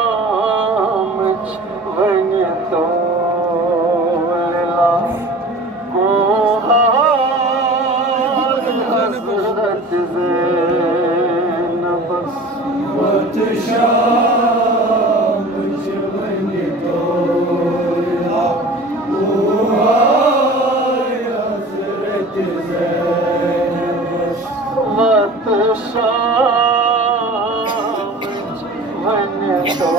शाम वन तो ला गोहार हज़रत ज़ैनब वत शाम वन तो ला गोहार हज़रत ज़ैनब वत शाम वन तो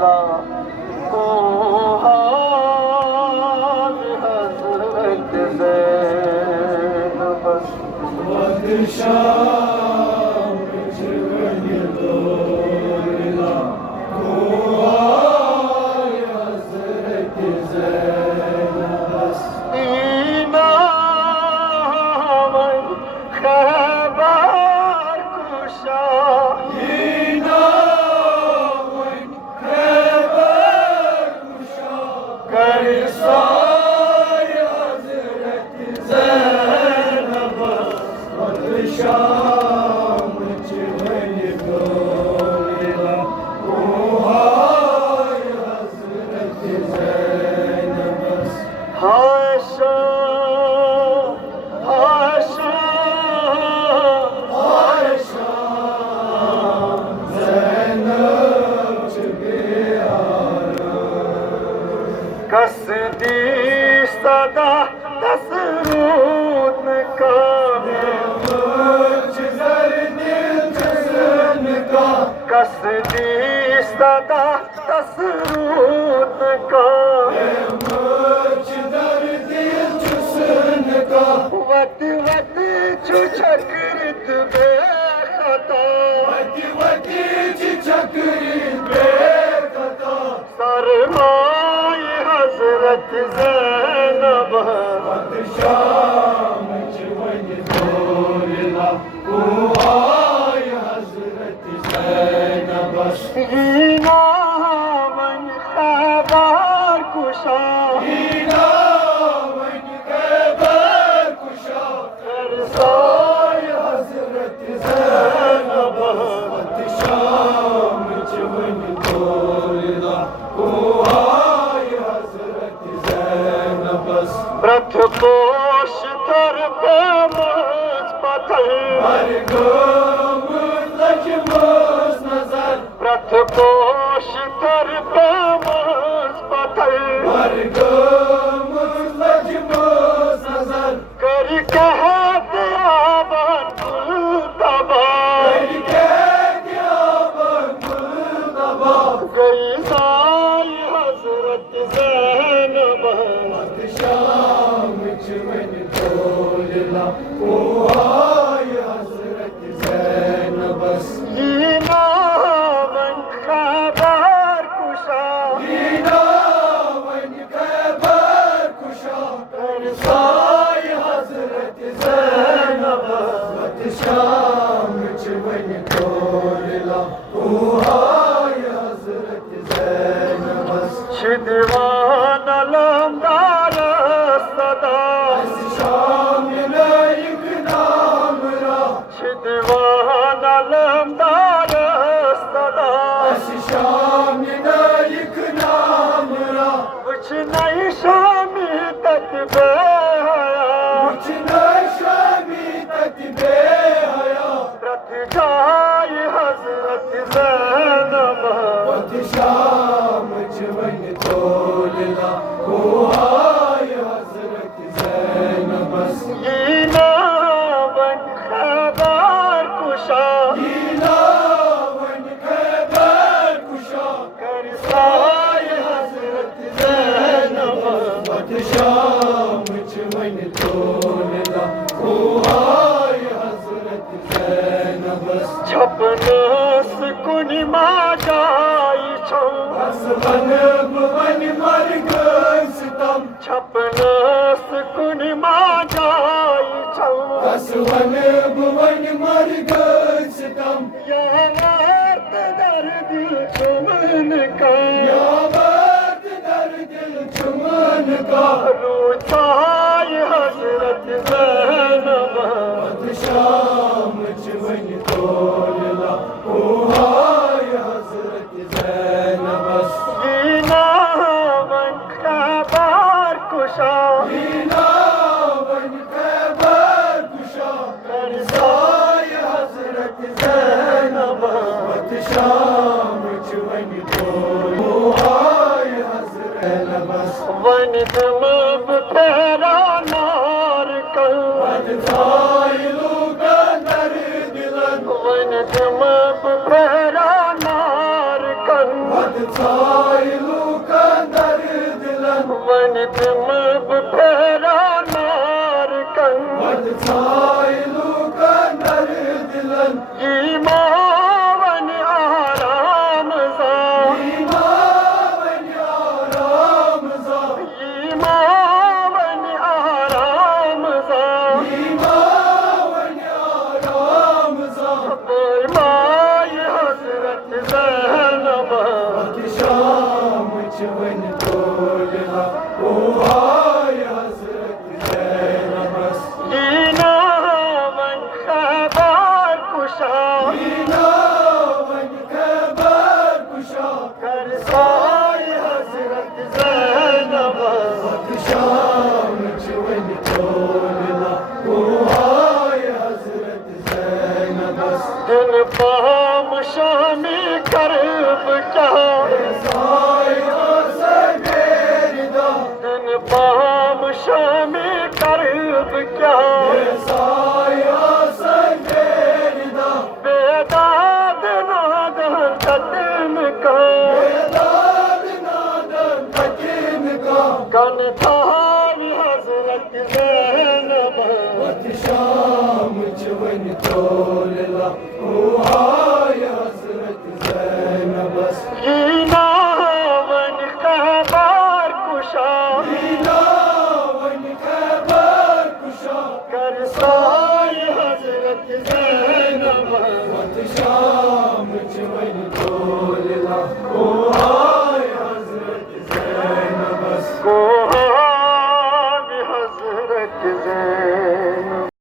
ला गोहार हज़रत ज़ैनब वत शाम वन तो ला गोहार हज़रत ज़ैनब इनामन खैबर कुशा इनामन खैबर कुशा कर साय हज़रत ज़ैनब वत शाम वन तो ला गोहार हज़रत ज़ैनब हाशा हाशा हाशा ज़ैनब कसदी सदा तसरूद का जर दिल जसन का कसदी सदा तसरूद का दर दिल जसन का वत वत छुछकृत बेखता वत वत छुछकृत बेखता सरमाय हज़रत ज़ैनब वत शाम वन तो ला गोहार हज़रत ज़ैनब इनामन खैबर कुशा इनामन खैबर कुशा कर साय हज़रत ज़ैनब वत शाम वन तो ला गोहार हज़रत ज़ैनब प्रथपोष तर पेमज पथर मरगम लजमस नजर प्रथपोष तर पेमज पथर मरगम लजमस नजर कर कह दिया बन तबा कर कह दिया बन तबा गई साय हज़रत ज़ैनब वत शाम वन तो ला गोहार हज़रत ज़ैनब इनामन खैबर कुशा इनामन खैबर कुशा कर साय हज़रत ज़ैनब वत शाम वन तो ला गोहार हज़रत ज़ैनब शिदवान लमदार सदा शाम एक नाम रा शिदवान लमदार सदा शाम एक नाम रा कुछ नहीं शामी तक बेहया कुछ नहीं शामी तक बेहया रख जाय हज़रत ज़ैनब वत शाम वन तो ला गोहार हज़रत ज़ैनब इनामन खैबर कुशा इनामन खैबर कुशा कर साय हज़रत ज़ैनब वत शाम वन तो ला गोहार हज़रत ज़ैनब छपनस कुन मा जाई छौ वन भुवन मर्ग सितम छपनस कुन मा जाई छौ वन भुवन मर्ग सितम या वार्त दर दिल चुमन का या वार्त दर दिल चुमन का रूठाय हज़रत ज़ैनब वत शाम वन तो शाम वन तो हाय हजरत बस वन तुम फेरा नार कल वन साइलू का दर दिलन वन तुम फेरा नार कल वन साइलू का दर दिलन वन तुम फेरा नार कल वन साइलू का दर दिलन ईमान आराम सा ईमान आराम सा ईमान आराम सा ईमान आराम सा माय हजरत ज़ैनब शाम वन तोलहा ओ हाय हजरत ज़ैनब दीना वन खैबर कुशा दीना वन खैबर कुशा कर साय हजरत ज़ैनब शाम वन तोलहा ओ हाय हजरत ज़ैनब दिन पाम शामी करब क्या दिन पाम शामी करब क्या बेदाद नादन कदम का कन थारी हजरत ज़ैनब शाम वन तोलला ओ हाय हजरत ज़ैनब ईना वन खैबर कुशा ईना वन खैबर कुशा कर साय हजरत ज़ैनब शाम वन तोलला ओ